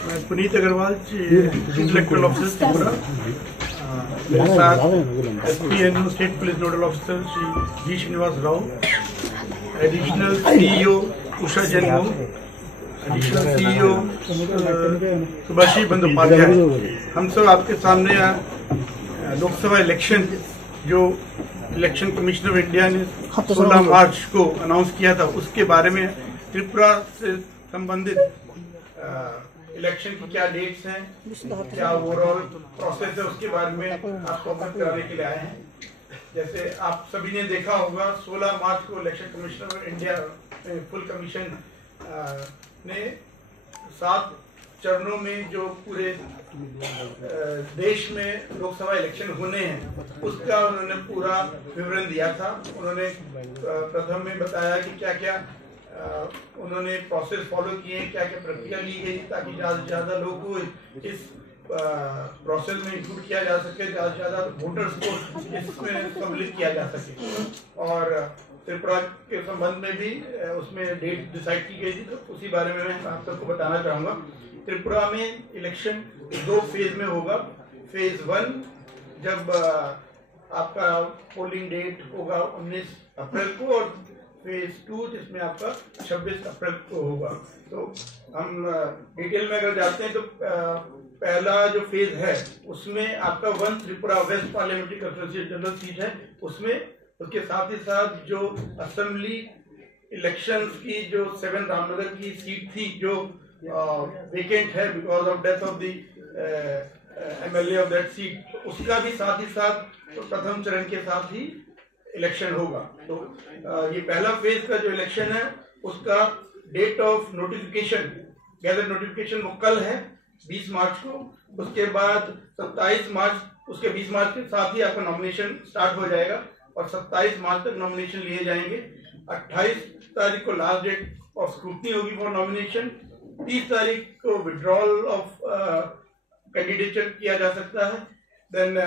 मैं Puneet Agarwal, chief electoral officer Tripura. मेरे साथ SPNU state police nodal officer Shri G Srinivas Rao, additional CEO Usha Jain, additional CEO Subhashi Bandopadhyay. हम सब आपके सामने लोकसभा इलेक्शन जो इलेक्शन कमीशन ऑफ इंडिया ने 16 मार्च को अनाउंस किया था, उसके बारे में त्रिपुरा से संबंधित इलेक्शन की क्या डेट्स हैं, क्या ओवरऑल प्रोसेस है, उसके बारे में आपको अवगत कराने के लिए आए हैं। जैसे आप सभी ने देखा होगा, 16 मार्च को election commission of India full commission ने 7 चरणों में जो पूरे देश में लोकसभा इलेक्शन होने हैं उसका उन्होंने पूरा विवरण दिया था। उन्होंने प्रथम में बताया कि क्या क्या उन्होंने प्रोसेस फॉलो किए, क्या क्या प्रक्रिया ली गई ताकि ज्यादा से ज्यादा लोगों को इस प्रोसेस में इंक्लूड किया जा सके, ज्यादा से ज्यादा वोटर्स को इसमें सम्मिलित किया जा सके। और त्रिपुरा के संबंध में भी उसमें डेट डिसाइड की गई थी, तो उसी बारे में मैं आप सबको बताना चाहूंगा। त्रिपुरा में इलेक्शन 2 फेज में होगा। फेज 1 जब आपका पोलिंग डेट होगा 19 अप्रैल को, और फेज 2 जिसमें आपका 26 अप्रैल को होगा। तो हम डिटेल में अगर जाते हैं तो पहला जो फेज है उसमें आपका 1 Tripura west parliamentary constituency general seat है, उसमें उसके साथ ही साथ जो असेंबली इलेक्शंस की जो 7 रामनगर की सीट थी जो वेकेंट है because of death of the MLA of that seat, उसका भी साथ ही साथ तो प्रथम चरण के साथ ही इलेक्शन होगा। तो ये पहला फेज का जो इलेक्शन है उसका date of notification, gather notification वो कल है 20 मार्च को। उसके बाद 27 मार्च, उसके 20 मार्च के साथ ही आपका नॉमिनेशन स्टार्ट हो जाएगा और 27 मार्च तक नॉमिनेशन लिए जाएंगे। 28 तारीख को लास्ट डेट ऑफ स्क्रूटनी होगी फॉर नॉमिनेशन। 30 तारीख को विड्रॉल ऑफ कैंडिडेचर किया जा सकता है। देन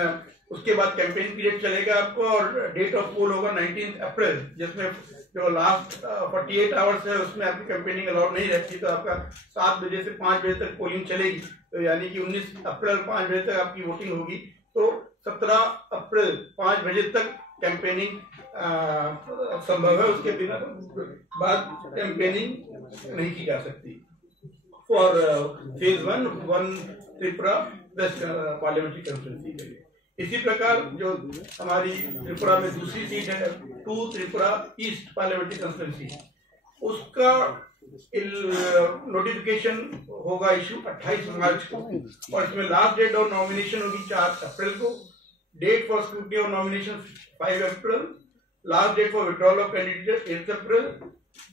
उसके बाद कैंपेन पीरियड चलेगा आपको, और डेट ऑफ पोल होगा 19 अप्रैल, जिसमें जो लास्ट 48 आवर्स है उसमें आपकी कैंपेनिंग अलाउड नहीं रहती। तो आपका 7 बजे से 5 बजे तक पोलिंग चलेगी, तो यानी कि 19 अप्रैल 5 बजे तक आपकी वोटिंग होगी। तो 17 अप्रैल 5 बजे तक कैंपेनिंग संभव है, उसके बिना बाद कैंपेनिंग नहीं की जा सकती। For phase 1 Tripura west parliamentary constituency के लिए। इसी प्रकार जो हमारी त्रिपुरा में दूसरी सीट है 2 त्रिपुरा ईस्ट पार्लियामेंट्री कंस्टिट्यूंसी, उसका नोटिफिकेशन होगा इशू 28 मार्च को, और इसमें लास्ट डेट और नॉमिनेशन होगी 4 अप्रैल को। डेट फॉर स्क्रूटनी और nomination 5 April, last date for withdrawal of candidate 8 April,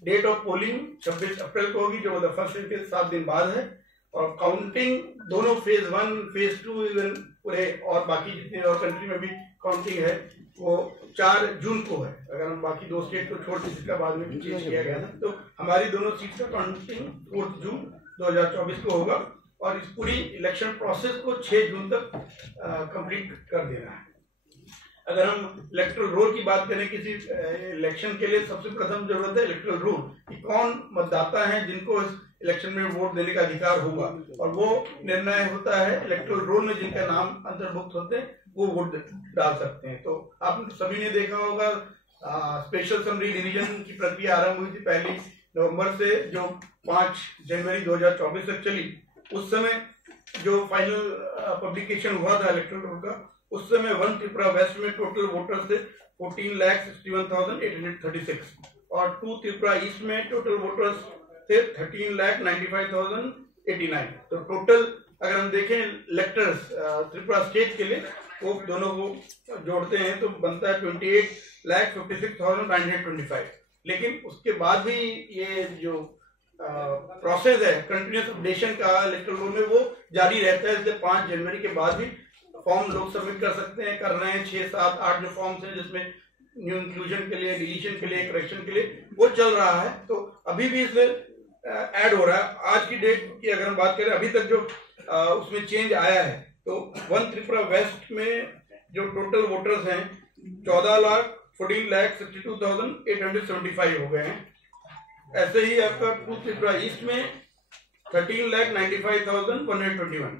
date of polling 26 April को होगी जो फर्स्ट फेज के 7 दिन बाद है। और काउंटिंग दोनों फेज 1 फेज 2 इवन पूरे और बाकी जितने और कंट्री में भी काउंटिंग है वो 4 जून को है। अगर हम बाकी 2 स्टेट को छोड़ के जिसका बाद में चेंज किया गया था, तो हमारी दोनों सीट का काउंटिंग 4 जून 2024 को होगा, और इस पूरी इलेक्शन प्रोसेस को 6 जून तक कंप्लीट कर देना है। अगर हम इलेक्टोरल रोल की बात करें किसी इलेक्शन के लिए, सबसे प्रथम जरूरत है इलेक्टोरल रोल कि कौन मतदाता है जिनको इस इलेक्शन में वोट देने का अधिकार होगा, और वो निर्णय होता है इलेक्टोरल रोल में जिनका नाम अंतर्भुक्त होते हैं वो वोट डाल सकते हैं। तो आप सभी ने देखा होगा स्पेशल समरी डिवीजन की प्रक्रिया आरंभ हुई थी 1 नवंबर से, जो 5 जनवरी 2024 तक चली। उस समय जो फाइनल पब्लिकेशन हुआ था इलेक्टोरल रोल का, उस समय 1 त्रिपुरा वेस्ट में टोटल वोटर्स थे 14,61,836, और 2 त्रिपुरा ईस्ट में टोटल वोटर्स थे 13,95,089। तो टोटल अगर हम देखें इलेक्टर्स त्रिपुरा स्टेट के लिए, वो दोनों को जोड़ते हैं तो बनता है 28,56,925। लेकिन उसके बाद भी ये जो प्रोसेस है कंटिन्यूस अपडेशन का इलेक्टोरल रोल में, वो जारी रहता है। इसलिए 5 जनवरी के बाद भी फॉर्म लोग सबमिट कर सकते हैं, कर रहे हैं। 6, 7, 8 जो फॉर्म्स हैं जिसमें न्यू इंक्लूजन के लिए, डिलीशन के लिए, करेक्शन के लिए, वो चल रहा है। तो अभी भी इसमें ऐड हो रहा है। आज की डेट की अगर हम बात करें, अभी तक जो उसमें चेंज आया है, तो 1 त्रिपुरा वेस्ट में जो टोटल वोटर्स हैं 14,62,875 हो गए हैं। ऐसे ही आपका 2 त्रिपुरा ईस्ट में 13,95,121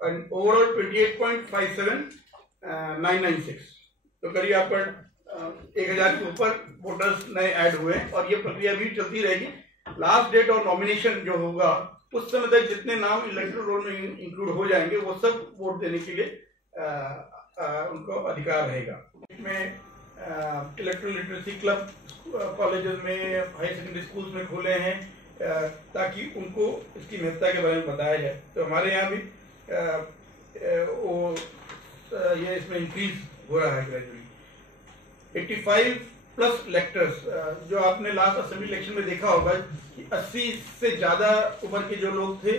and overall 28.57996। तो करीब आपका 1000 के ऊपर वोटर्स नए ऐड हुए और ये प्रक्रिया भी चलती रहेगी। लास्ट डेट और नॉमिनेशन जो होगा उस समय तक जितने नाम इलेक्टोरल रोल में इंक्लूड हो जाएंगे वो सब वोट देने के लिए उनको अधिकार रहेगा। इसमें इलेक्ट्रल लिटरेसी क्लब कॉलेजेस में, हाई सेकेंडरी स्कूल्स में खोले हैं ताकि उनको इसकी महत्ता के बारे में बताया जाए। तो हमारे यहाँ भी ये इसमें इंक्रीज हो रहा है ग्रेजुअली। 85 प्लस इलेक्टर्स, जो आपने लास्ट असेंबली इलेक्शन में देखा होगा कि 80 से ज्यादा उम्र के जो लोग थे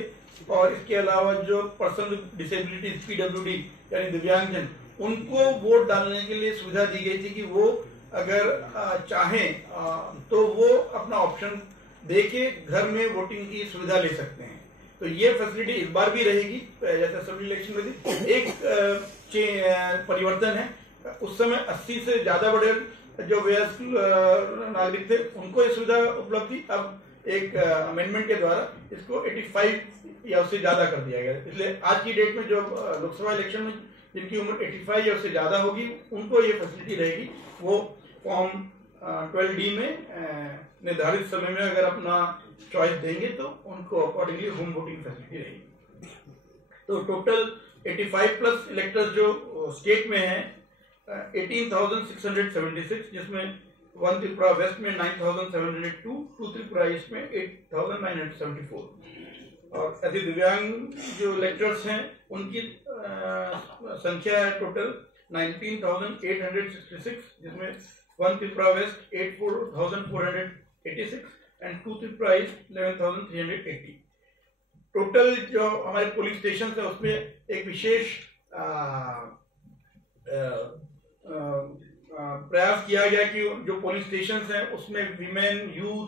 और इसके अलावा जो पर्सन विद डिसेबिलिटी पीडब्ल्यूडी यानी दिव्यांगजन, उनको वोट डालने के लिए सुविधा दी गई थी कि वो अगर चाहें तो वो अपना ऑप्शन देके घर में वोटिंग की सुविधा ले सकते हैं। तो ये फैसिलिटी इस बार भी रहेगी जैसे असेंबली इलेक्शन में थी। एक परिवर्तन है, उस समय 80 से ज्यादा बड़े जो वयस्क नागरिक थे उनको ये सुविधा उपलब्ध थी। अब एक अमेंडमेंट के द्वारा इसको 85 या उससे ज्यादा कर दिया गया। इसलिए आज की डेट में जो लोकसभा इलेक्शन में जिनकी उम्र 85 या उससे ज्यादा होगी उनको ये फैसिलिटी रहेगी। वो फॉर्म 12D में निर्धारित समय में अगर अपना चॉइस देंगे तो उनको अकॉर्डिंगली होम वोटिंग फैसिलिटी रहेगी। तो टोटल 85 प्लस इलेक्टर्स जो स्टेट में है 18,676, जिसमें 1 त्रिपुरा वेस्ट में 9,702, 2 त्रिपुरा ईस्ट में 8,974 और ऐसे दिव्यांग जो इलेक्टर्स हैं उनकी संख्या है टोटल 19,866, जिसमें 1 Tripura west 84,486 and 2 Tripura east 11,380। Total जो हमारे पुलिस स्टेशन है उसमें एक विशेष प्रयास किया गया कि जो पुलिस स्टेशन हैं उसमें विमेन, यूथ,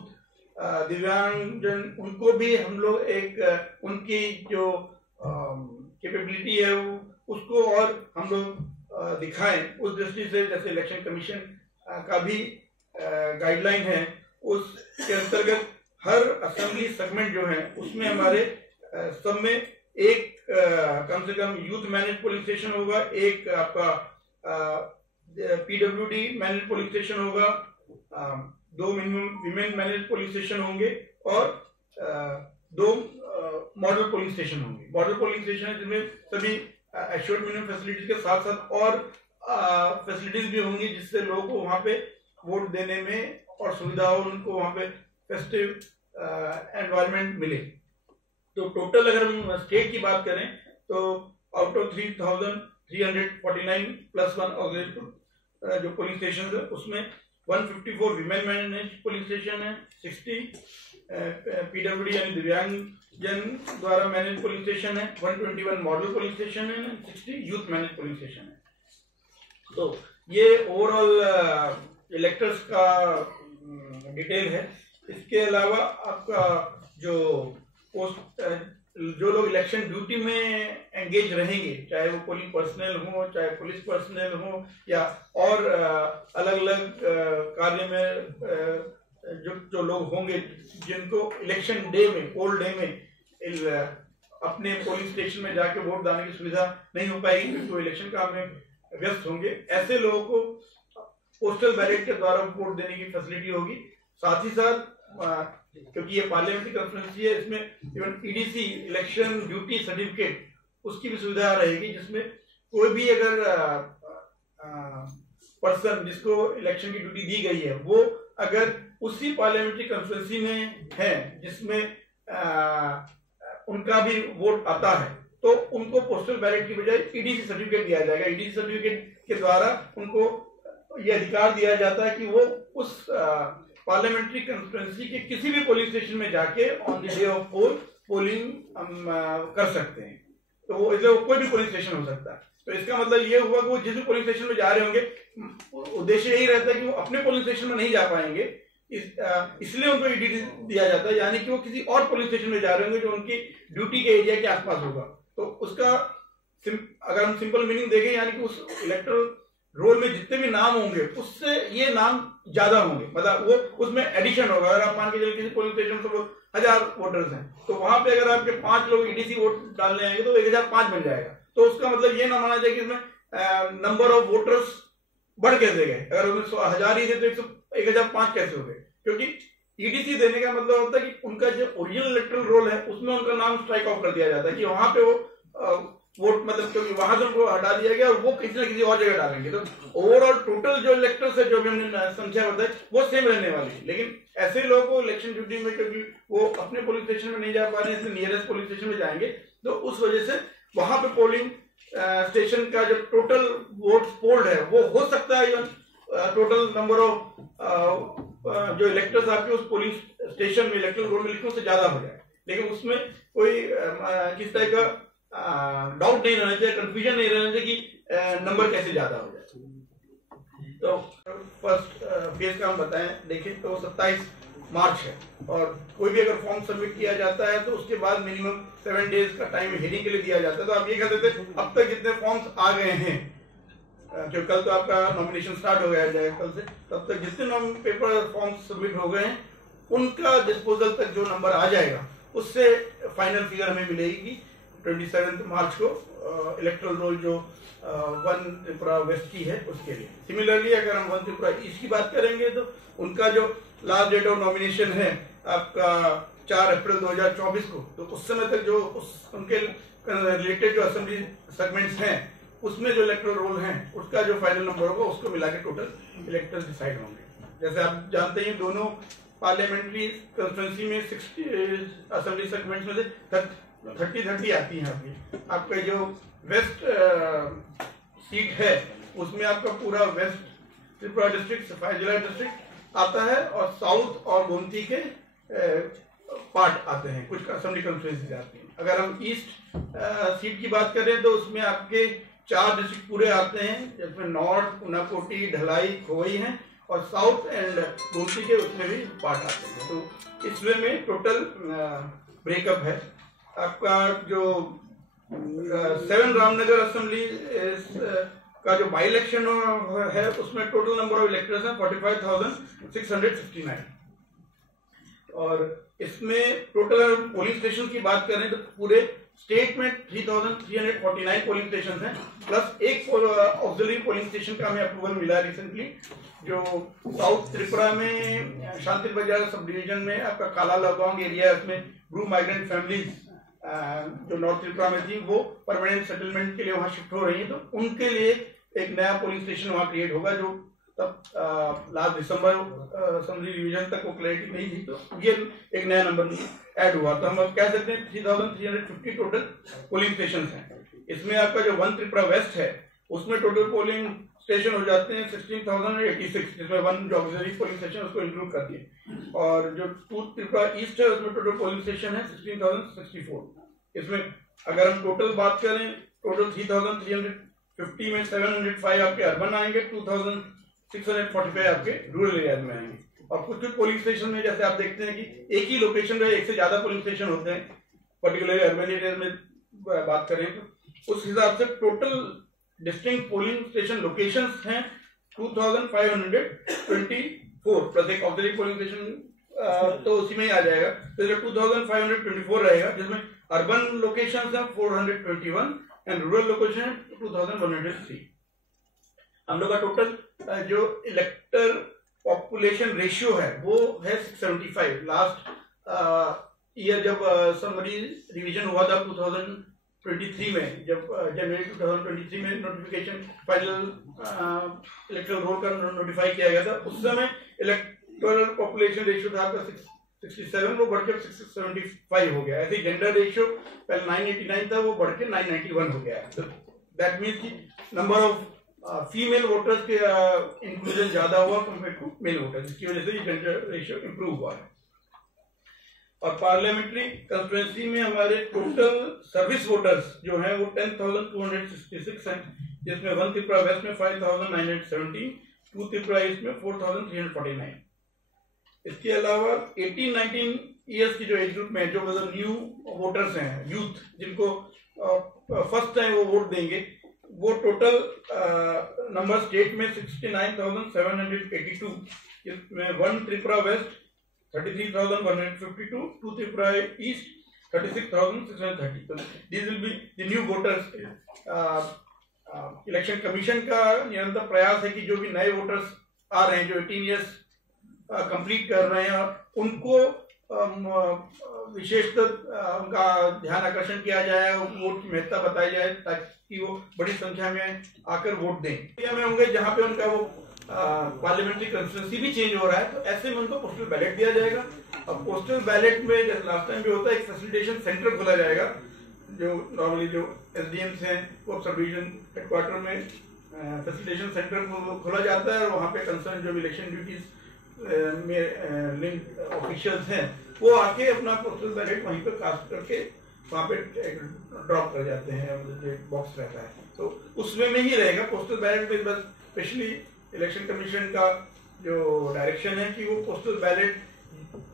दिव्यांगजन, उनको भी हम लोग एक उनकी जो कैपेबिलिटी है उसको और हम लोग दिखाएं। उस दृष्टि से जैसे इलेक्शन कमीशन का भी गाइडलाइन है, उसके अंतर्गत हर असेंबली सेगमेंट जो है उसमें हमारे सब में एक कम से कम यूथ मैनेज पुलिस स्टेशन होगा, एक आपका पीडब्ल्यूडी मैनेज पुलिस स्टेशन होगा, 2 minimum women manage police station होंगे और 2 मॉडल पुलिस स्टेशन होंगे। मॉडल पुलिस स्टेशन है जिसमें सभी एश्योर्ड मिनिमम फैसिलिटीज के साथ साथ और फैसिलिटीज भी होंगी जिससे लोगों को वहां पे वोट देने में और सुविधा हो, उनको वहां पे फेस्टिव एनवायरनमेंट मिले। तो टोटल अगर हम स्टेट की बात करें तो आउट ऑफ 3,349 + 1 ऑक्सिलरी जो पुलिस स्टेशन है उसमें 154 विमेन मैनेज पुलिस स्टेशन है, 60 पीडब्ल्यूडी यानी दिव्यांग जन द्वारा मैनेज पुलिस स्टेशन है, 121 मॉडल पुलिस स्टेशन है, 60 यूथ मैनेज पुलिस स्टेशन है। तो ये ओवरऑल इलेक्टर्स का डिटेल है। इसके अलावा आपका जो जो लोग इलेक्शन ड्यूटी में एंगेज रहेंगे, चाहे वो पोलिंग पर्सनल हो, चाहे पुलिस पर्सनल हो या और अलग अलग कार्य में जो लोग होंगे जिनको इलेक्शन डे में, पोल डे में अपने पोलिंग स्टेशन में जाके वोट डालने की सुविधा नहीं हो पाएगी क्योंकि वो इलेक्शन काम में व्यस्त होंगे, ऐसे लोगों को पोस्टल बैलेट के द्वारा वोट देने की फैसिलिटी होगी। साथ ही साथ क्योंकि ये पार्लियामेंट्री कॉन्फ्रेंसी है, इसमें even EDC election duty certificate उसकी भी सुविधा रहेगी, जिसमें कोई भी अगर पर्सन जिसको इलेक्शन की ड्यूटी दी गई है वो अगर उसी पार्लियामेंट्री कॉन्फ्रेंसी में है जिसमें उनका भी वोट आता है तो उनको पोस्टल बैलेट की बजाय ईडीसी सर्टिफिकेट दिया जाएगा। ईडीसी सर्टिफिकेट के द्वारा उनको ये अधिकार दिया जाता है कि वो उस पार्लियामेंट्री कॉन्फ्रेंसी के किसी भी पोलिंग स्टेशन में जाके on the day of poll polling कर सकते हैं। तो वो इसलिए कोई भी पोलिंग स्टेशन हो सकता है। तो इसका मतलब ये हुआ कि वो जिस भी पोलिंग स्टेशन में जा रहे होंगे उद्देश्य यही रहता है कि वो अपने पोलिंग स्टेशन में नहीं जा पाएंगे, इसलिए उनको ईडीसी दिया जाता है, यानी कि वो किसी और पोलिंग स्टेशन में जा रहे होंगे जो उनकी ड्यूटी के एरिया के आसपास होगा। तो उसका अगर हम सिंपल मीनिंग देखें यानी कि उस इलेक्टोरल रोल में जितने भी नाम होंगे उससे ये नाम ज्यादा होंगे, मतलब वो उसमें एडिशन होगा। अगर आप मान के चलिए किसी पोलिंग स्टेशन से 1000 वोटर्स हैं तो वहां पे अगर आपके 5 लोग ईडीसी वोट डालने आएंगे तो 1005 बन जाएगा। तो उसका मतलब ये ना माना जाए कि इसमें नंबर ऑफ वोटर्स बढ़ कैसे गए, अगर उसमें 1000 ही थे तो 1005 कैसे हो गए, क्योंकि ईडीसी देने का मतलब होता है कि उनका जो ओरिजिनल इलेक्टोरल रोल है उसमें उनका नाम स्ट्राइक आउट कर दिया जाता है कि वहां पे वो वोट, मतलब क्योंकि वहां से उनको हटा दिया गया और वो किसी न किसी और जगह डालेंगे। तो ओवरऑल टोटल जो इलेक्टर्स है, जो भी हमने संख्या बताई, वो सेम रहने वाली है। लेकिन ऐसे लोगों को इलेक्शन ड्यूटी में, क्योंकि वो अपने पोलिंग स्टेशन में नहीं जा पा रहे हैं, इसलिए नियरेस्ट पोलिंग स्टेशन में जाएंगे, तो उस वजह से वहां पे पोलिंग स्टेशन का जो टोटल वोट पोल्ड है वो हो सकता है इवन टोटल नंबर ऑफ जो इलेक्टर्स आपके उस पोलिंग स्टेशन में इलेक्टोरल रोल में लिखे उससे ज्यादा हो जाए। लेकिन उसमें कोई किस तरह का डाउट नहीं रहना चाहिए, कंफ्यूजन नहीं रहना चाहिए कि नंबर कैसे ज्यादा हो जाए। तो फर्स्ट फेज का हम बताएं, देखें तो 27 मार्च है और कोई भी अगर फॉर्म सबमिट किया जाता है तो उसके बाद मिनिमम 7 डेज का टाइम हियरिंग के लिए दिया जाता है। तो आप ये कह देते अब तक जितने फॉर्म्स आ गए हैं, जो कल तो आपका नॉमिनेशन स्टार्ट हो गया जाएगा कल से, तब तक जितने पेपर फॉर्म्स सबमिट हो गए हैं उनका डिस्पोजल तक जो नंबर आ जाएगा उससे फाइनल फिगर हमें मिलेगी 27 मार्च को इलेक्टोरल रोल जो 1 त्रिपुरा वेस्ट की है उसके लिए। सिमिलरली अगर हम 1 त्रिपुरा ईस्ट की बात करेंगे तो उनका जो लास्ट डेट ऑफ नॉमिनेशन है आपका 4 अप्रैल 2024 को, तो उस समय तक जो उनके रिलेटेड जो असेंबली सेगमेंट्स हैं उसमें जो इलेक्टोरल रोल है उसका जो फाइनल नंबर होगा उसको मिला के टोटल इलेक्टर्स डिसाइड होंगे। जैसे आप जानते हैं दोनों पार्लियामेंट्री कंस्टिट्यूंसी में 60 असेंबली सेगमेंट्स में से 30 आती हैं आपका जो वेस्ट सीट है उसमें आपका पूरा वेस्ट त्रिपुरा डिस्ट्रिक्ट, सफाई जिला डिस्ट्रिक्ट आता है और साउथ और गोमती के पार्ट आते हैं, कुछ असेंबली कंस्टिट्यूंसी आती हैं। अगर हम ईस्ट सीट की बात करें तो उसमें आपके 4 डिस्ट्रिक्ट पूरे आते हैं, जिसमें नॉर्थ, उनाकोटी, ढलाई, खोई हैं और साउथ एंड गोमती के उसमें भी पार्ट आते हैं। तो इस वे में टोटल ब्रेकअप है आपका जो 7 रामनगर असेंबली का जो बाई इलेक्शन है उसमें टोटल नंबर ऑफ इलेक्टर्स हैं 45,669 और इसमें टोटल पोलिंग स्टेशन की बात करें तो पूरे स्टेट में 3,349 पोलिंग स्टेशन हैं, प्लस एक ऑक्सिलरी पोलिंग स्टेशन का हमें अप्रूवल मिला रिसेंटली जो साउथ त्रिपुरा में शांति बाजार सब डिवीजन में आपका काला लॉकडाउन एरिया है, उसमें ग्रुप माइग्रेंट फैमिलीज जो नॉर्थ त्रिपुरा में थी वो परमानेंट सेटलमेंट के लिए वहां शिफ्ट हो रही है, तो उनके लिए एक नया पोलिंग स्टेशन वहां क्रिएट होगा जो तब लास्ट दिसंबर असेंबली डिवीजन तक वो क्लैरिटी नहीं थी, तो ये एक नया नंबर ऐड हुआ। तो हम अब कह सकते हैं 3,350 टोटल पोलिंग स्टेशन हैं। इसमें आपका जो 1 त्रिपुरा वेस्ट है उसमें टोटल पोलिंग स्टेशन हो जाते हैं 16,086, जिसमें 1 जो ऑक्सिलरी पोलिंग स्टेशन उसको इंक्लूड कर दिए, और जो 2 त्रिपुरा ईस्ट है उसमें टोटल पोलिंग स्टेशन है 16,064। इसमें अगर हम टोटल बात करें टोटल 3,350 में 705 आपके अर्बन आएंगे, 2,645 आपके रूरल एरिया में आएंगे। और कुछ कुछ पोलिंग स्टेशन में जैसे आप देखते हैं कि एक ही लोकेशन में एक से ज्यादा पोलिंग स्टेशन होते हैं, पर्टिकुलरली अर्बन एरिया में बात करें तो उस हिसाब से total distinct polling station locations हैं 2,524 प्लस एक ऑक्सिलरी पोलिंग स्टेशन तो उसी में ही आ जाएगा, तो 2,524 रहेगा, जिसमें अर्बन लोकेशंस हैं 421 एंड रूरल लोकेशन है 2,103। हम लोग का टोटल जो इलेक्टर पॉपुलेशन रेशियो है वो है 675। लास्ट ईयर जब समरी रिवीजन हुआ था 2023 में, जब जनवरी 2023 में नोटिफिकेशन फाइनल इलेक्टोरल रोल का नोटिफाई किया गया था, उस समय इलेक्टोरल पॉपुलेशन रेशियो था आपका 67, वो बढ़कर 675 हो गया। ऐसे जेंडर रेशियो पहले 989 था, वो बढ़ के 991 हो गया है। तो दैट मीन्स की नंबर ऑफ फीमेल वोटर्स के इंक्लूजन ज्यादा हुआ कंपेयर टू मेल वोटर्स, जिसकी वजह से ये जेंडर रेशियो इंप्रूव हुआ है। और पार्लियामेंट्री कंस्टिट्यूंसी में हमारे टोटल सर्विस वोटर्स जो हैं वो 10,266 हैं, जिसमें 1 त्रिपुरा वेस्ट में 5,917, 2 त्रिपुरा ईस्ट में 4,349। इसके अलावा 18-19 ईयर्स की जो एज ग्रुप में जो मतलब न्यू वोटर्स हैं, यूथ जिनको फर्स्ट टाइम वो वोट देंगे, वो टोटल नंबर स्टेट में 69,782, इसमें 1 Tripura west 33,152, 2 Tripura east 36,630. So these will be the new voters. Election commission का निरंतर प्रयास है कि जो भी नए वोटर्स आ रहे हैं, जो 18 ईयर्स कंप्लीट कर रहे हैं, उनको विशेषतः उनका ध्यान आकर्षण किया जाए, वोट की महत्ता बताई जाए ताकि वो बड़ी संख्या में आकर वोट दें. एरिया में होंगे जहां पे उनका वो पार्लियामेंट्री कंस्टिट्यूंसी भी चेंज हो रहा है, तो ऐसे में उनको पोस्टल बैलेट दिया जाएगा. अब पोस्टल बैलेट में जैसे लास्ट टाइम भी होता है, एक फैसिलिटेशन सेंटर खोला जाएगा. जो नॉर्मली जो एसडीएम्स हैं वो सब डिवीजन हेडक्वार्टर में फैसिलिटेशन सेंटर खोला जाता है, और वहाँ पे कंसर्न जो इलेक्शन ड्यूटीज में लिंक ऑफिशियल्स हैं वो आके अपना पोस्टल बैलेट वहीं पे कास्ट करके वहाँ पे ड्रॉप कर जाते हैं. जो बॉक्स रहता है तो उसमें में ही रहेगा पोस्टल बैलेट में. बस स्पेशली इलेक्शन कमीशन का जो डायरेक्शन है कि वो पोस्टल बैलेट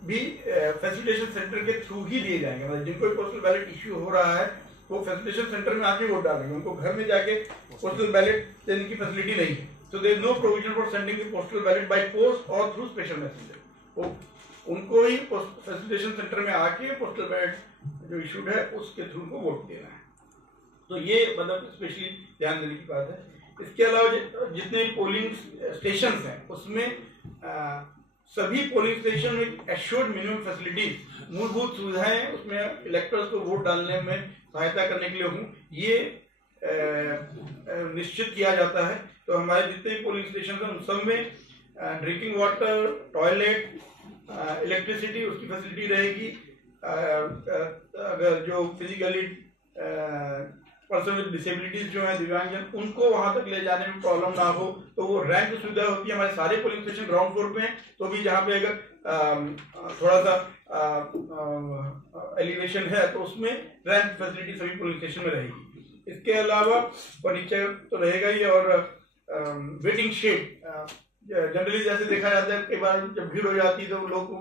भी फैसिलिटेशन सेंटर के थ्रू ही दिए जाएंगे. मतलब जिनको पोस्टल बैलेट इश्यू हो रहा है वो फैसिलिटेशन सेंटर में आके वोट डालेंगे, उनको घर में जाके पोस्टल बैलेट देने की फैसिलिटी नहीं है. So there is no provision for sending the postal ballot by post और थ्रू स्पेशल मैसेंजर. वो उनको ही फैसिलिटेशन सेंटर में आके पोस्टल बैलेट जो इशूड है उसके थ्रू उनको वोट देना है. तो ये मतलब स्पेशली ध्यान देने की बात है. इसके अलावा जितने पोलिंग स्टेशन हैं उसमें सभी पोलिंग स्टेशन में एश्योर्ड मिनिमम फैसिलिटीज, मूलभूत सुविधाएं उसमें इलेक्टर्स को वोट डालने में सहायता करने के लिए हों, ये निश्चित किया जाता है. तो हमारे जितने भी पोलिंग स्टेशन हैं उन सब में ड्रिंकिंग वाटर, टॉयलेट, इलेक्ट्रिसिटी उसकी फैसिलिटी रहेगी. अगर जो फिजिकली पर्सन विद डिसेबिलिटीज जो है दिव्यांगजन, उनको वहां तक ले जाने में प्रॉब्लम ना हो तो वो रैंप की सुविधा होती है. हमारे सारे पोलिंग स्टेशन ग्राउंड फ्लोर पे हैं, तो भी जहाँ पे अगर थोड़ा सा एलिवेशन है तो उसमें रैंप फैसिलिटी सभी पोलिंग स्टेशन में रहेगी. इसके अलावा फर्नीचर तो रहेगा ही, और वेटिंग शेड जनरली जैसे देखा जाता है कई बार जब भीड़ हो जाती है तो लोग को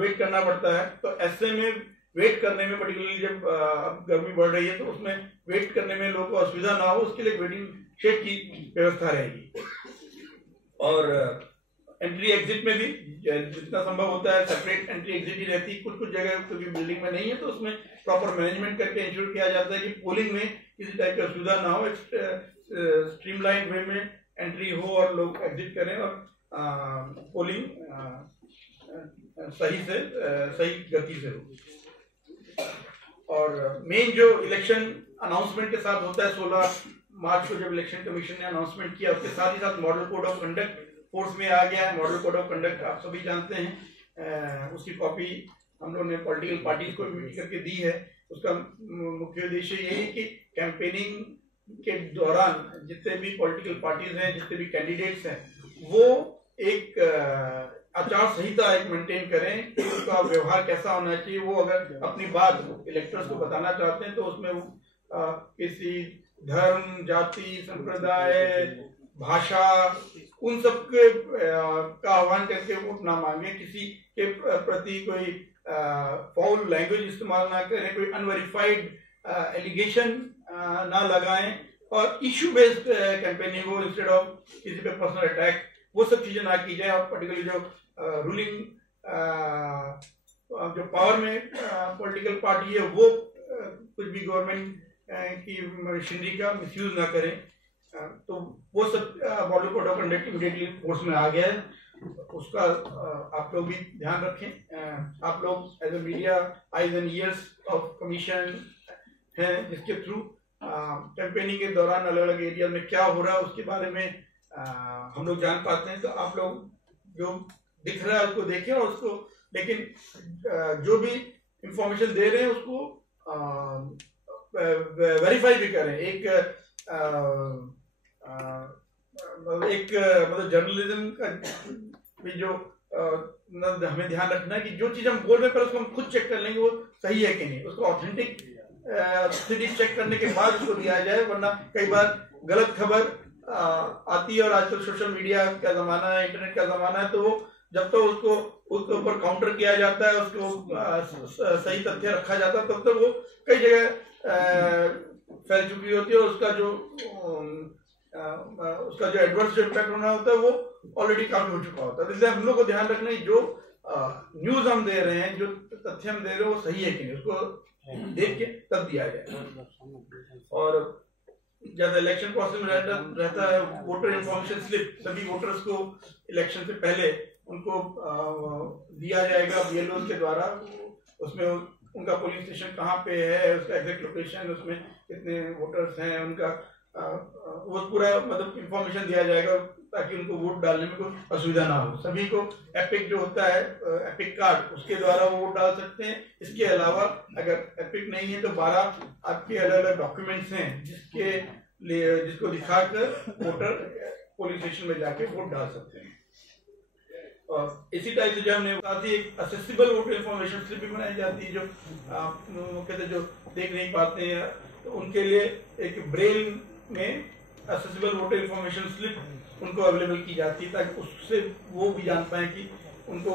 वेट करना पड़ता है. तो ऐसे में वेट करने में पर्टिकुलरली जब गर्मी बढ़ रही है तो उसमें वेट करने में लोगों को असुविधा ना हो उसके लिए वेटिंग शेड की व्यवस्था रहेगी. और एंट्री एग्जिट में भी जितना संभव होता है सेपरेट एंट्री एग्जिट ही रहती है. कुछ जगह क्योंकि बिल्डिंग में नहीं है तो उसमें प्रॉपर मैनेजमेंट करके इंश्योर किया जाता है कि पोलिंग में किसी टाइप की असुविधा ना हो, स्ट्रीमलाइन वे में एंट्री हो और लोग एग्जिट करें और पोलिंग सही गति से हो. और मेन जो इलेक्शन अनाउंसमेंट के साथ होता है 16 मार्च को जब इलेक्शन कमीशन ने अनाउंसमेंट किया, उसके साथ ही साथ model code of conduct force में आ गया है. मॉडल कोड ऑफ कंडक्ट आप सभी जानते हैं, उसकी कॉपी हम लोगों ने पॉलिटिकल पार्टीज को मीट करके दी है. उसका मुख्य उद्देश्य यही है कि कैंपेनिंग के दौरान जितने भी पॉलिटिकल पार्टीज हैं, जितने भी कैंडिडेट्स हैं, वो एक आचार संहिता एक मेंटेन करें कि उसका व्यवहार कैसा होना चाहिए. वो अगर अपनी बात इलेक्टर्स को बताना चाहते हैं तो उसमें वो किसी धर्म, जाति, संप्रदाय, भाषा उन सब के का आह्वान करके वोट ना मांगे, किसी के प्रति कोई फाउल लैंग्वेज इस्तेमाल ना करें, कोई अनवेरिफाइड एलिगेशन ना लगाएं, और इश्यू बेस्ड कैंपेनिंग हो इंस्टेड ऑफ किसी पे पर्सनल अटैक, वो सब चीजें ना की जाए. और पर्टिकुलरली जो रूलिंग जो पावर में पॉलिटिकल पार्टी है वो कुछ भी गवर्नमेंट की मशीनरी का मिसयूज ना करें. तो वो सब model code of conduct immediately force में आ गया है. उसका आप लोग भी ध्यान रखें. आप लोग as a media eyes and ears of commission हैं, जिसके थ्रू कैंपेनिंग के दौरान अलग अलग एरिया में क्या हो रहा है उसके बारे में हम लोग जान पाते हैं. तो आप लोग जो दिख रहा है उसको देखें और उसको, लेकिन जो भी इंफॉर्मेशन दे रहे हैं उसको वेरीफाई भी करें. एक मतलब जर्नलिज्म का भी जो हमें ध्यान रखना है कि जो चीज हम बोल रहे हैं पर उसको हम खुद चेक कर लेंगे वो सही है कि नहीं, उसको ऑथेंटिक स्थिति चेक करने के बाद उसको दिया जाए. वरना कई बार गलत खबर आती है, और आजकल सोशल मीडिया का जमाना है, इंटरनेट का जमाना है, तो वो जब तक उसको उसके ऊपर काउंटर किया जाता है, उसको सही तथ्य रखा जाता है, तब तक वो कई जगह फैल चुकी होती है और उसका जो एडवर्स इम्पैक्ट होना होता है वो ऑलरेडी काफी हो चुका होता है। इसलिए हम लोग को ध्यान रखना है जो न्यूज हम दे रहे हैं, जो तथ्य हम दे रहे हैं वो सही है कि नहीं, उसको देख के तब दिया जाए। और जब इलेक्शन प्रोसेस में रहता है वोटर इन्फॉर्मेशन स्लिप सभी वोटर्स को इलेक्शन से पहले उनको दिया जाएगा बीएलओ के द्वारा। उसमें उनका पोलिंग स्टेशन कहाँ पे है, उसका एग्जैक्ट लोकेशन, उसमें कितने वोटर्स हैं, उनका वो पूरा मतलब इंफॉर्मेशन दिया जाएगा ताकि उनको वोट डालने में कोई असुविधा ना हो। सभी को एपिक जो होता है एपिक कार्ड, उसके द्वारा वो वोट डाल सकते हैं। इसके अलावा अगर एपिक नहीं है तो 12 आपके अलग अलग डॉक्यूमेंट्स हैं जिसको दिखाकर वोटर पोलिंग स्टेशन में जाके वोट डाल सकते हैं। और इसी टाइप से जो हमने साथ ही एक असेसिबल वोटर इन्फॉर्मेशन स्लिप भी बनाई जाती है, जो कहते जो देख नहीं पाते हैं तो उनके लिए एक ब्रेल में असेसिबल वोटर इन्फॉर्मेशन स्लिप उनको अवेलेबल की जाती है ताकि उससे वो भी जान पाए कि उनको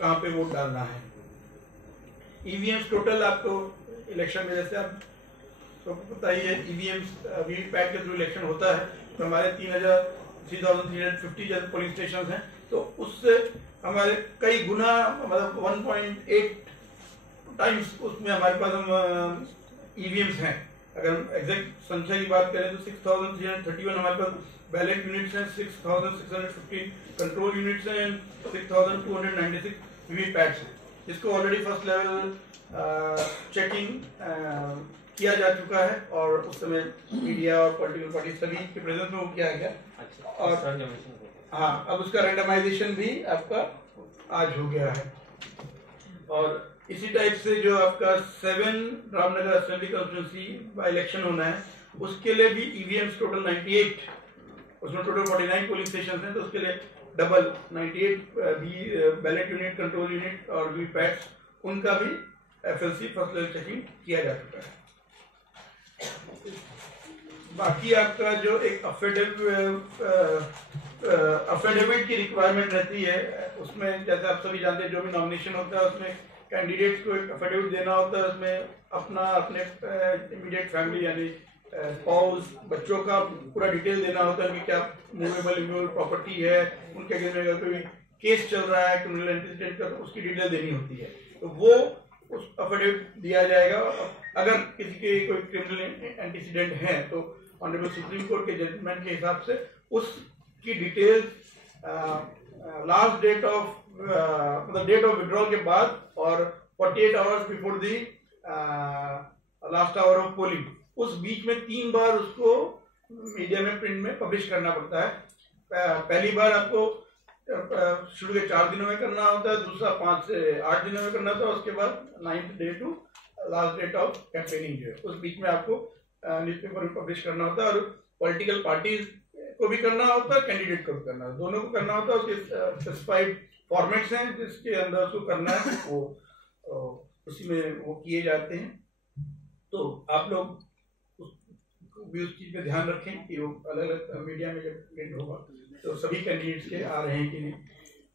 कहाँ पे वोट डालना है। ईवीएम्स टोटल आपको इलेक्शन में, जैसे आप सबको पता ही है, ईवीएम्स वीवीपैट के थ्रू इलेक्शन होता है तो हमारे 3,350 जैसे पोलिंग स्टेशन हैं, तो उससे हमारे कई गुना मतलब 1.8 टाइम्स उसमें हमारे पास हम ईवीएम्स हैं। अगर हम एग्जैक्ट संख्या की बात करें तो 6,331 हमारे पास बैलेट यूनिट्स हैं, 6,615 कंट्रोल यूनिट्स हैं, 6,296 वीवीपैट्स हैं, जिसको ऑलरेडी फर्स्ट लेवल चेकिंग किया जा चुका है और उस समय मीडिया और पॉलिटिकल पार्टी सभी के प्रेजेंस में वो किया गया। और हाँ, अब उसका रेंडमाइजेशन भी आपका आज हो गया है। और इसी टाइप से जो आपका 7 Ramnagar assembly constituency by election होना है उसके लिए भी ईवीएम्स टोटल 98, उसमें टोटल 49 पोलिंग स्टेशन हैं, तो उसके लिए double 98 ballot unit, control unit और वीवीपैट्स, उनका भी एफएलसी फर्स्ट लेवल चेकिंग किया जा चुका है। बाकी आपका जो एक अफिडेविट की रिक्वायरमेंट रहती है, उसमें जैसे आप सभी जानते हैं जो भी नॉमिनेशन होता है उसमें कैंडिडेट्स को एक अफिडेविट देना होता है। उसमें अपने इमीडिएट फैमिली यानी स्पाउस, बच्चों का पूरा डिटेल देना होता है कि क्या मूवेबल इमूवेबल प्रॉपर्टी है, उनके अगेंस्ट में अगर कोई केस चल रहा है क्रिमिनल एंटीसीडेंट का तो उसकी डिटेल देनी होती है, तो वो उस अफिडेविट दिया जाएगा। अगर किसी के कोई क्रिमिनल एंटीसीडेंट है तो ऑनरेबल सुप्रीम कोर्ट के जजमेंट के हिसाब से उसकी डिटेल लास्ट डेट ऑफ मतलब डेट ऑफ विड्रॉल के बाद और 48 hours before the last hour of polling, उस बीच में 3 बार उसको मीडिया में प्रिंट में पब्लिश करना पड़ता है। पहली बार आपको शुरू के 4 दिनों में करना होता है, दूसरा 5 से 8 दिनों में करना होता है, उसके बाद 9th day to last date of campaigning जो है उस बीच में आपको न्यूज़पेपर में पब्लिश करना होता है। और पॉलिटिकल पार्टीज को भी करना होता है, कैंडिडेट को भी करना है, दोनों को करना होता है। उसके स्पेसिफाइड फॉर्मेट्स हैं जिसके अंदर उसको करना है, वो उसी में वो किए जाते हैं। तो आप लोग भी उस चीज पे ध्यान रखें कि वो अलग अलग मीडिया में जब प्रिंट होगा तो सभी कैंडिडेट्स के आ रहे हैं कि नहीं।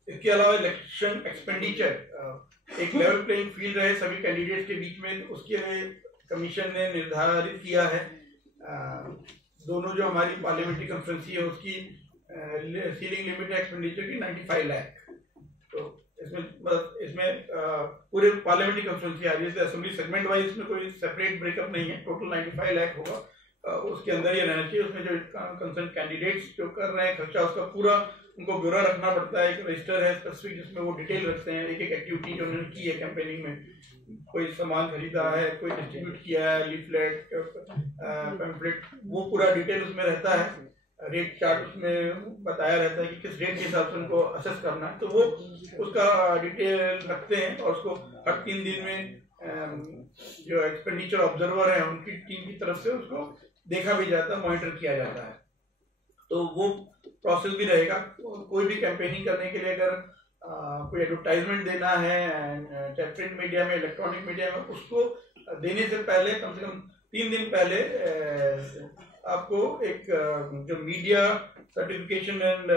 इसके अलावा इलेक्शन एक्सपेंडिचर एक लेवल प्लेइंग फील्ड रहे सभी कैंडिडेट्स के बीच में, उसके लिए कमीशन ने निर्धारित किया है। दोनों जो हमारी पार्लियामेंट्री कॉन्फ्रेंसी है उसकी सीलिंग लिमिट है एक्सपेंडिचर की 95 लाख। तो इसमें पूरे पार्लियामेंट्री कॉन्फ्रेंसी आ रही है, असेंबली सेगमेंट वाइज इसमें कोई सेपरेट ब्रेकअप नहीं है, टोटल 95 लाख होगा। उसके अंदर ये रहना चाहिए। उसमें जो कंसर्न कैंडिडेट्स जो कर रहे हैं खर्चा उसका पूरा उनको ब्यौरा रखना पड़ता है, एक रजिस्टर है स्पेसिफिक जिसमें वो डिटेल रखते हैं, एक एक एक्टिविटी जो उन्होंने की है कैंपेनिंग में, कोई सामान खरीदा है, कोई डिस्ट्रीब्यूट किया है, लीफलेट, पैम्फलेट, वो पूरा डिटेल उसमें रहता है। रेट चार्ट उसमें बताया रहता है कि किस रेट के हिसाब से उनको असेस करना है, तो वो उसका डिटेल रखते हैं और उसको हर 3 दिन में जो एक्सपेंडिचर ऑब्जर्वर है उनकी टीम की तरफ से उसको देखा भी जाता है, मॉनिटर किया जाता है। तो वो प्रोसेस भी रहेगा। कोई भी कैंपेनिंग करने के लिए अगर कोई एडवर्टाइजमेंट देना है चाहे प्रिंट मीडिया में, इलेक्ट्रॉनिक मीडिया में, उसको देने से पहले कम से कम 3 दिन पहले आपको एक जो मीडिया सर्टिफिकेशन एंड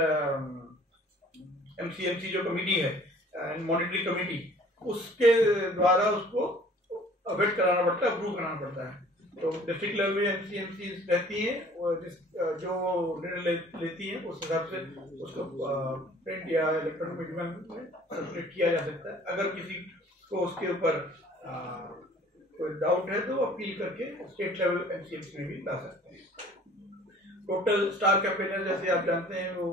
MCMC जो कमेटी है, मॉनिटरिंग कमेटी, उसके द्वारा उसको अवेट कराना पड़ता है, अप्रूव कराना पड़ता है। तो डिस्ट्रिक्ट लेवल में एमसीएमसी रहती हैं और जो निर्णय लेती हैं उस हिसाब से उसको प्रिंट या इलेक्ट्रॉनिक मीडियम में सर्कुलेट किया जा सकता है। अगर किसी को उसके ऊपर कोई डाउट है तो अपील करके स्टेट लेवल एमसीएमसी में भी ला सकते हैं। टोटल स्टार कैंपेनर जैसे आप जानते हैं वो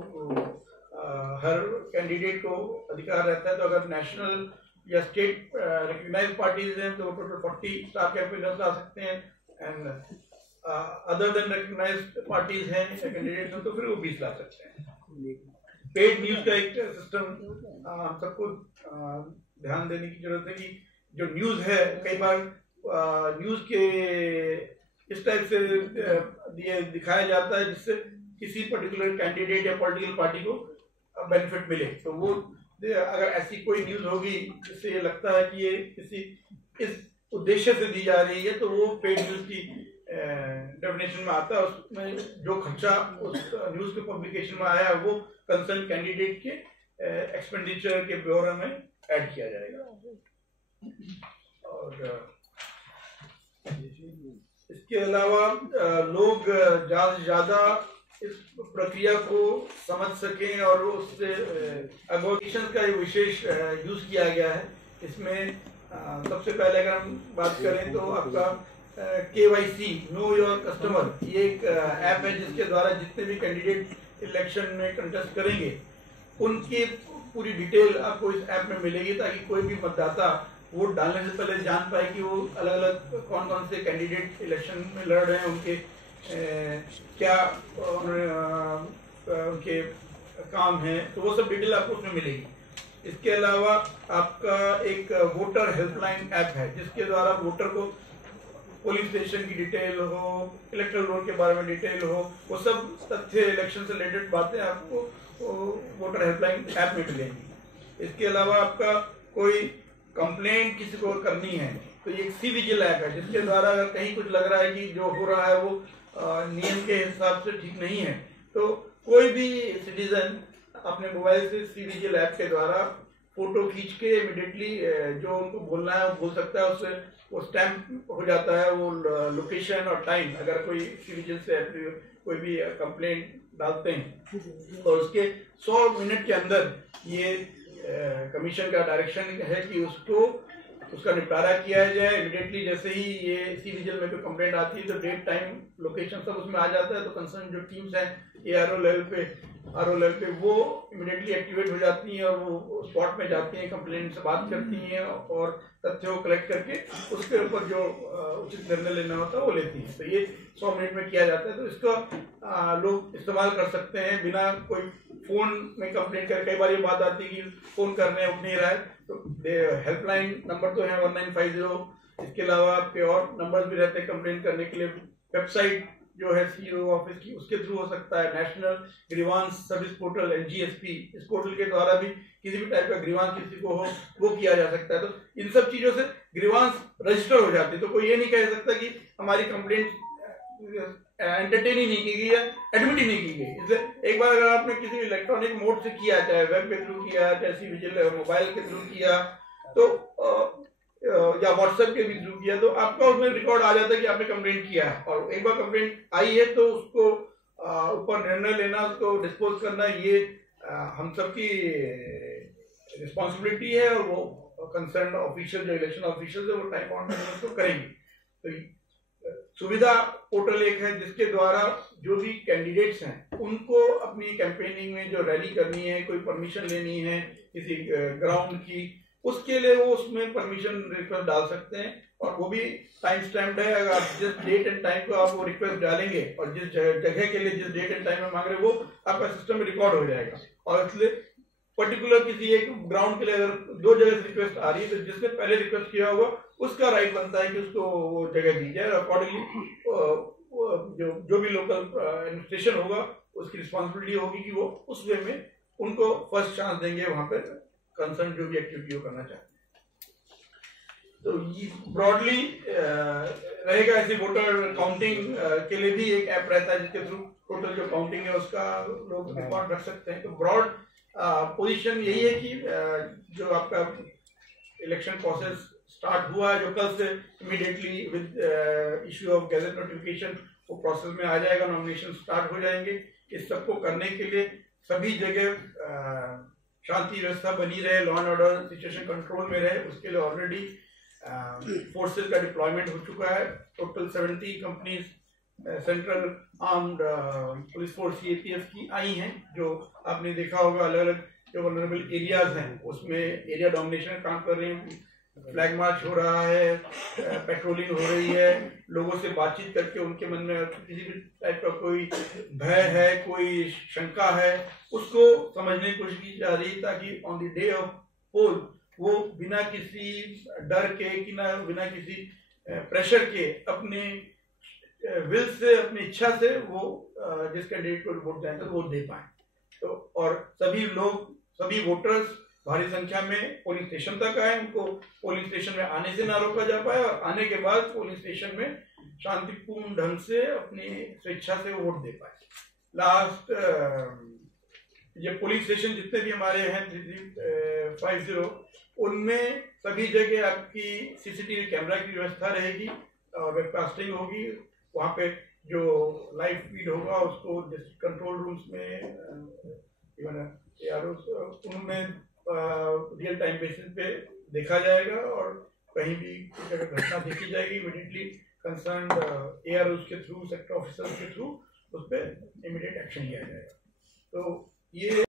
हर कैंडिडेट को अधिकार रहता है, तो अगर नेशनल या स्टेट रिकग्नाइज्ड पार्टीज हैं तो टोटल 40 स्टार कैंपेनर्स ला सकते हैं, and other than recognised parties हैं या कैंडिडेट्स हैं तो फिर वो 20 ला सकते हैं। पेड न्यूज का एक सिस्टम हम सबको ध्यान देने की जरूरत है कि जो न्यूज है कई बार न्यूज के इस टाइप से दिखाया जाता है जिससे किसी पर्टिकुलर कैंडिडेट या पॉलिटिकल पार्टी को बेनिफिट मिले, तो वो अगर ऐसी कोई न्यूज होगी जिससे ये लगता है कि ये किसी इस उद्देश्य से दी जा रही है तो वो पेड न्यूज की डेफिनेशन में आता है। उसमें जो खर्चा उस न्यूज के पब्लिकेशन में आया वो कंसर्न कैंडिडेट के एक्सपेंडिचर के ब्यौरे में ऐड किया जाएगा। और इसके अलावा लोग ज्यादा से ज्यादा इस प्रक्रिया को समझ सकें और उससे एडवोकेशन का एक विशेष यूज किया गया है। इसमें सबसे पहले अगर हम बात करें तो आपका KYC नो योर कस्टमर, ये एक ऐप है जिसके द्वारा जितने भी कैंडिडेट इलेक्शन में कंटेस्ट करेंगे उनकी पूरी डिटेल आपको इस ऐप में मिलेगी, ताकि कोई भी मतदाता वोट डालने से पहले जान पाए कि वो अलग अलग कौन कौन से कैंडिडेट इलेक्शन में लड़ रहे हैं, उनके क्या उनके काम है, तो वो सब डिटेल आपको उसमें मिलेगी। इसके अलावा आपका एक वोटर हेल्पलाइन ऐप है जिसके द्वारा वोटर को पोलिंग स्टेशन की डिटेल हो, इलेक्टोरल रोल के बारे में डिटेल हो, वो सब तथ्य इलेक्शन से रिलेटेड बातें आपको वोटर हेल्पलाइन ऐप में मिलेंगी। इसके अलावा आपका कोई कंप्लेंट किसी को करनी है तो ये एक CVGIL ऐप है जिसके द्वारा अगर कहीं कुछ लग रहा है कि जो हो रहा है वो नियम के हिसाब से ठीक नहीं है तो कोई भी सिटीजन अपने मोबाइल से CVGIL ऐप के द्वारा फोटो खींच के इमीडिएटली जो उनको बोलना है वो बोल सकता है, उससे वो स्टैम्प हो जाता है वो लोकेशन और टाइम। अगर कोई CVGIL से कोई भी कंप्लेंट डालते हैं और उसके 100 मिनट के अंदर ये कमीशन का डायरेक्शन है कि उसका निपटारा किया जाए इमीडिएटली। जैसे ही ये CVGIL में कोई कंप्लेंट आती है तो डेट टाइम लोकेशन सब उसमें आ जाता है, तो कंसर्न जो टीम्स हैं ARO लेवल पे वो इमीडिएटली एक्टिवेट हो जाती हैं और वो स्पॉट में जाती हैं, कंप्लेंट से बात करती हैं और तथ्यों को कलेक्ट करके उसके ऊपर जो उचित निर्णय लेना होता है वो लेती हैं। तो ये 100 मिनट में किया जाता है, तो इसका लोग इस्तेमाल कर सकते हैं बिना कोई फोन में कंप्लेंट कर। कई बार ये बात आती है कि फोन करने उठ नहीं रहा है, तो हेल्पलाइन नंबर तो है 1950। इसके अलावा आपके और नंबर भी रहते हैं कंप्लेंट करने के लिए। वेबसाइट जो है CEO ऑफिस की उसके थ्रू हो सकता है। National grievance service portal NGSP, इस पोर्टल के द्वारा भी किसी भी टाइप का ग्रीवांस किसी को हो वो किया जा सकता है। तो इन सब चीजों से ग्रीवांस रजिस्टर हो जाती है, तो कोई ये नहीं कह सकता कि हमारी कंप्लेंट एंटरटेन ही नहीं की गई है, एडमिट ही नहीं की गई। इसलिए एक बार अगर आपने किसी इलेक्ट्रॉनिक मोड से किया, चाहे वेब के थ्रू किया, चाहे CVGIL मोबाइल के थ्रू किया, तो या व्हाट्सएप के भी थ्रू किया, तो आपका उसमें रिकॉर्ड आ जाता है कि आपने कंप्लेंट किया है। और एक बार कंप्लेंट आई है तो उसको ऊपर निर्णय लेना, उसको डिस्पोज करना, ये हम सबकी रिस्पॉन्सिबिलिटी है और वो कंसर्न ऑफिशियल जो इलेक्शन ऑफिशियल है वो टाइम ऑन टाइम उसको करेंगे। तो सुविधा पोर्टल एक है जिसके द्वारा जो भी कैंडिडेट्स हैं उनको अपनी कैंपेनिंग में जो रैली करनी है, कोई परमिशन लेनी है किसी ग्राउंड की, उसके लिए वो उसमें परमिशन रिक्वेस्ट डाल सकते हैं और वो भी टाइम स्टैम्प्ड है। अगर आप जिस डेट एंड टाइम को आप वो रिक्वेस्ट डालेंगे और जिस जगह के लिए जिस डेट एंड टाइम में मांग रहे हैं वो आपका सिस्टम में रिकॉर्ड हो जाएगा। और इसलिए पर्टिकुलर किसी एक ग्राउंड के लिए अगर 2 जगह से रिक्वेस्ट आ रही है तो जिसने पहले रिक्वेस्ट किया होगा उसका राइट बनता है कि उसको वो जगह दी जाए। अकॉर्डिंगली जो भी लोकल एडमिनिस्ट्रेशन होगा उसकी रिस्पॉन्सिबिलिटी होगी कि वो उस वे में उनको फर्स्ट चांस देंगे वहां पर कंसर्न जो भी एक्टिविटी वो करना चाहते हैं। तो ये ब्रॉडली रहेगा। ऐसे वोटर काउंटिंग के लिए भी एक ऐप रहता है जिसके थ्रू टोटल जो काउंटिंग है उसका लोग रिकॉर्ड रख सकते हैं। तो ब्रॉड पोजीशन यही है कि जो आपका इलेक्शन प्रोसेस स्टार्ट हुआ है, जो कल से immediately with issue of gadget notification वो प्रोसेस में आ जाएगा, नॉमिनेशन स्टार्ट हो जाएंगे। इस सबको करने के लिए सभी जगह शांति व्यवस्था बनी रहे, law and order situation control में रहे, उसके लिए ऑलरेडी फोर्सेस का डिप्लॉयमेंट हो चुका है। Total 70 companies central armed police force CAPF की आई हैं, जो आपने देखा होगा अलग अलग जो वल्नरेबल एरियाज हैं उसमें एरिया डोमिनेशन काम कर रहे हैं। फ्लैग मार्च हो रहा है, पेट्रोलिंग हो रही है, लोगों से बातचीत करके उनके मन में किसी भी टाइप का कोई भय है, कोई शंका है, उसको समझने की कोशिश की जा रही है, ताकि ऑन द डे ऑफ पोल वो बिना किसी डर के कि ना बिना किसी प्रेशर के अपने विल से, अपनी इच्छा से वो जिस कैंडिडेट को वोट देना वोट दे पाए। तो और सभी लोग, सभी वोटर्स भारी संख्या में पोलिंग स्टेशन तक आए, उनको पोलिंग स्टेशन में आने से ना रोका जा पाए, और आने के बाद पोलिंग स्टेशन में शांतिपूर्ण ढंग से अपनी स्वेच्छा से वोट दे पाए। लास्ट ये पोलिंग स्टेशन जितने भी हमारे हैं 3350 उनमें सभी जगह आपकी सीसीटीवी कैमरा की व्यवस्था रहेगी और वेबकास्टिंग होगी। वहाँ पे जो लाइव फीड होगा उसको डिस्ट्रिक्ट कंट्रोल रूम्स में इवन उनमें रियल टाइम बेसिस पे देखा जाएगा, और कहीं भी कुछ अगर घटना देखी जाएगी इमीडिएटली कंसर्न AROs के थ्रू, सेक्टर ऑफिसर्स के थ्रू उस पर इमीडिएट एक्शन लिया जाएगा। तो ये